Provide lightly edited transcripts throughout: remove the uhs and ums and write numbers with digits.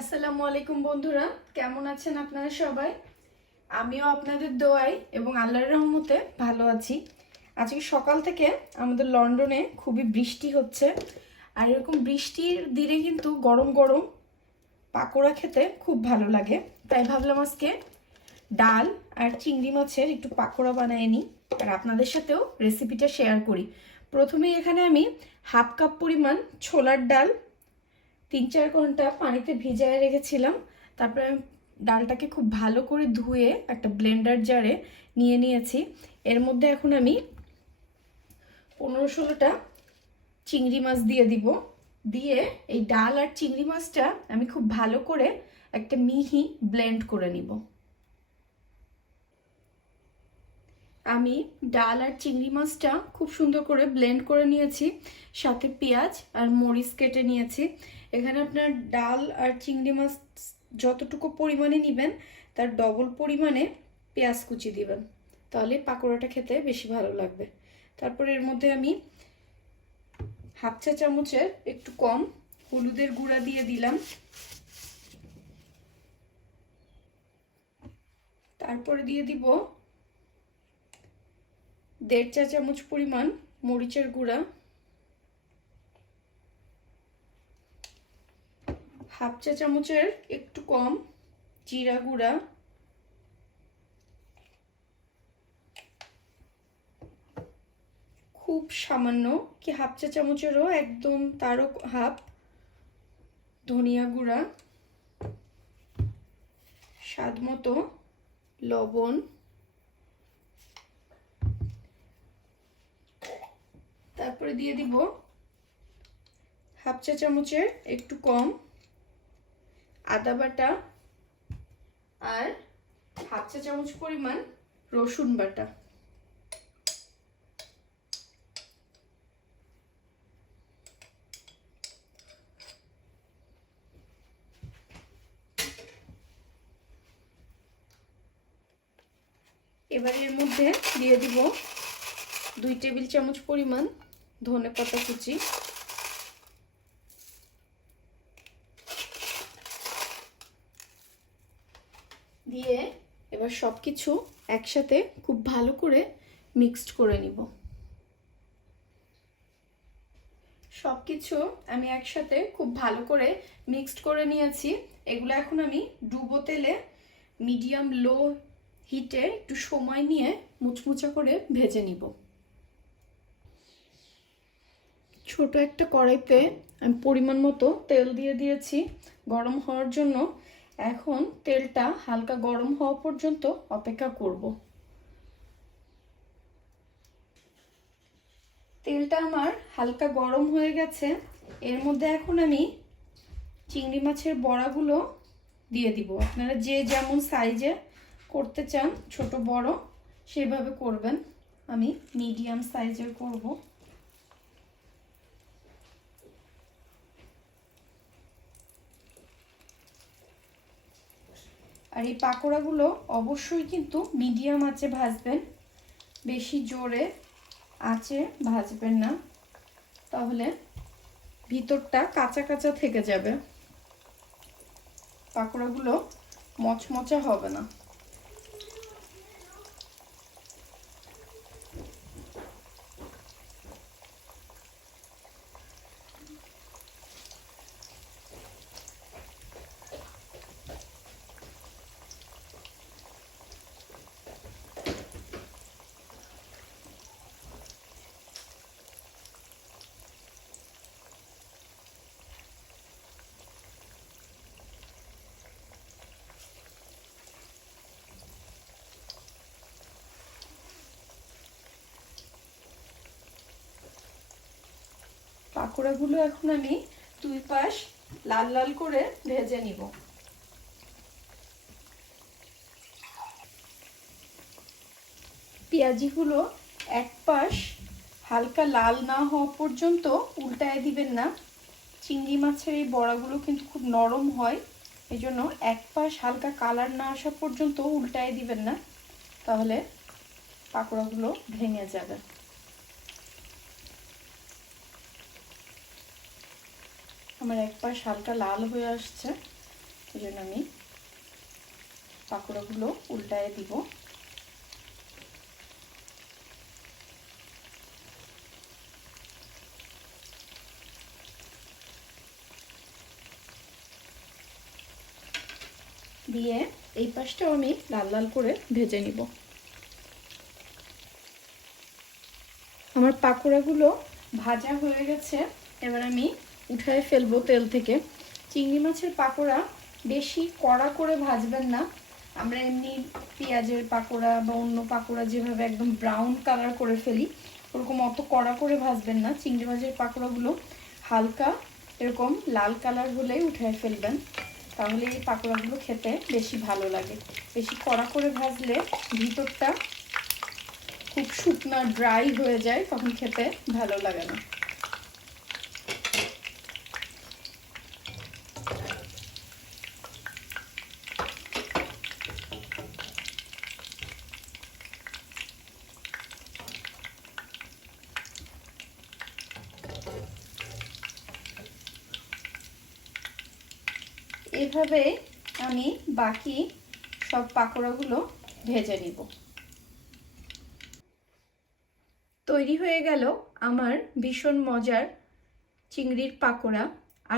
আসসালামু আলাইকুম বন্ধুরা, কেমন আছেন আপনারা সবাই? আমিও আপনাদের দোয়ায় এবং আল্লাহর রহমতে ভালো আছি। আজকে সকাল থেকে আমাদের লন্ডনে খুবই বৃষ্টি হচ্ছে, আর এরকম বৃষ্টির দিনে কিন্তু গরম গরম পাকোড়া খেতে খুব ভালো লাগে। তাই ভাবলাম আজকে ডাল আর চিংড়ি মাছের একটু পাকোড়া বানিয়ে নিই আর আপনাদের সাথেও রেসিপিটা শেয়ার করি। প্রথমেই এখানে আমি হাফ কাপ পরিমাণ ছোলার ডাল 3-4 ঘন্টা পানিতে ভিজিয়ে রেখেছিলাম। তারপরে আমি ডালটাকে খুব ভালো করে ধুয়ে একটা ব্লেন্ডার জারে নিয়ে নিয়েছি। এর মধ্যে এখন আমি 15-16টা চিংড়ি মাছ দিয়ে দিব। দিয়ে এই ডাল আর চিংড়ি মাছটা আমি খুব ভালো করে একটা মিহি ব্লেন্ড করে নিব। আমি ডাল আর চিংড়ি মাছটা খুব সুন্দর করে ব্লেন্ড করে নিয়েছি, সাথে পেঁয়াজ আর মরিচ কেটে নিয়েছি। এখানে আপনার ডাল আর চিংড়ি মাছ যতটুকু পরিমাণে নেবেন তার ডবল পরিমাণে পেঁয়াজ কুচি দিবেন, তাহলে পাকোড়াটা খেতে বেশি ভালো লাগবে। তারপর এর মধ্যে আমি হাফ চা চামচের একটু কম হলুদের গুঁড়া দিয়ে দিলাম। তারপরে দিয়ে দিব 1.5 চা চামচ পরিমাণ মরিচের গুঁড়া, হাফ চা চামচের একটু কম জিরা গুঁড়া, খুব সামান্য কি হাফ চা চামচেরও একদম তারও হাফ ধনিয়া গুঁড়া, স্বাদ মতো লবণ, তারপরে দিয়ে দিব হাফ চা চামচের একটু কম আদা বাটা আর হাফ চা চামচ পরিমাণ রসুন বাটা। এবার এর মধ্যে দিয়ে দিব 2 টেবিল চামচ পরিমাণ ধনেপাতা কুচি, দিয়ে এবার সবকিছু একসাথে খুব ভালো করে মিক্সড করে নিব। সবকিছু আমি একসাথে খুব ভালো করে মিক্সড করে নিয়েছি। এগুলো এখন আমি ডুবো তেলে মিডিয়াম লো হিটে একটু সময় নিয়ে মুচমুচা করে ভেজে নিব। ছোট একটা কড়াইতে আমি পরিমাণ মতো তেল দিয়ে দিয়েছি গরম হওয়ার জন্য। এখন তেলটা হালকা গরম হওয়া পর্যন্ত অপেক্ষা করব। তেলটা আমার হালকা গরম হয়ে গেছে। এর মধ্যে এখন আমি চিংড়ি মাছের বড়াগুলো দিয়ে দিব। আপনারা যে যেমন সাইজে করতে চান, ছোট বড় সেভাবে করবেন। আমি মিডিয়াম সাইজের করব। আর এই পাকোড়াগুলো অবশ্যই কিন্তু মিডিয়াম আঁচে ভাজবেন, বেশি জোরে আঁচে ভাজবেন না, তাহলে ভিতরটা কাঁচা কাঁচা থেকে যাবে, পাকোড়াগুলো মচমচা হবে না। পাকোড়াগুলো এখন আমি 2 পাশ লাল লাল করে ভেজে নিব। পেঁয়াজিগুলো এক পাশ হালকা লাল না হওয়া পর্যন্ত উল্টায় দিবেন না। চিংড়ি মাছের এই বড়াগুলো কিন্তু খুব নরম হয়, এই জন্য এক পাশ হালকা কালার না আসা পর্যন্ত উল্টায় দিবেন না, তাহলে পাকোড়াগুলো ভেঙে যাবে। আমার এক পাশ হালকা লাল হয়ে আসছে, এই জন্য আমি পাকোড়াগুলো উল্টায় দিব। দিয়ে এই পাশটাও আমি লাল লাল করে ভেজে নিব। আমার পাকোড়াগুলো ভাজা হয়ে গেছে, এবার আমি উঠায় ফেলবো তেল থেকে। চিংড়ি মাছের পাকোড়া বেশি কড়া করে ভাজবেন না। আমরা এমনি পেঁয়াজের পাকোড়া বা অন্য পাকোড়া যেভাবে একদম ব্রাউন কালার করে ফেলি, ওরকম অত কড়া করে ভাজবেন না। চিংড়ি মাছের পাকোড়াগুলো হালকা এরকম লাল কালার হলেই উঠায় ফেলবেন, তাহলে এই পাকোড়াগুলো খেতে বেশি ভালো লাগে। বেশি কড়া করে ভাজলে ভিতরটা খুব শুকনো ড্রাই হয়ে যায়, তখন খেতে ভালো লাগে না। এভাবে আমি বাকি সব পাকোড়াগুলো ভেজে নিব। তৈরি হয়ে গেল আমার ভীষণ মজার চিংড়ির পাকোড়া।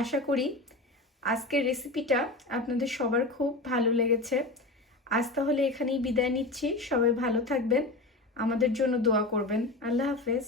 আশা করি আজকের রেসিপিটা আপনাদের সবার খুব ভালো লেগেছে। আজ তাহলে এখানেই বিদায় নিচ্ছি। সবাই ভালো থাকবেন, আমাদের জন্য দোয়া করবেন। আল্লাহ হাফেজ।